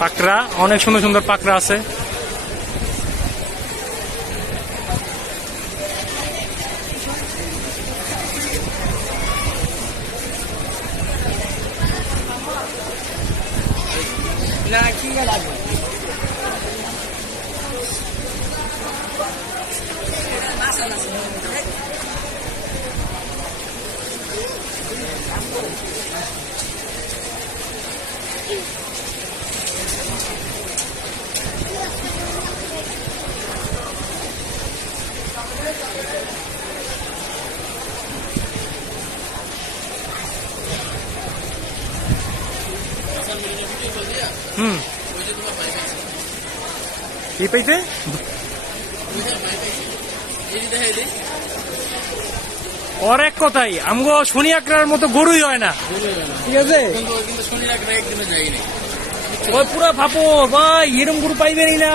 পাকড়া অনেক সুন্দর সুন্দর পাকড়া আছে। কি পাইতে ওর এক কথাই আমগো শনি আকড়ার মতো গরুই হয় না, ঠিক আছে? ওই পুরা ভাপো ভাই, এরম গরু পাইবেনই না।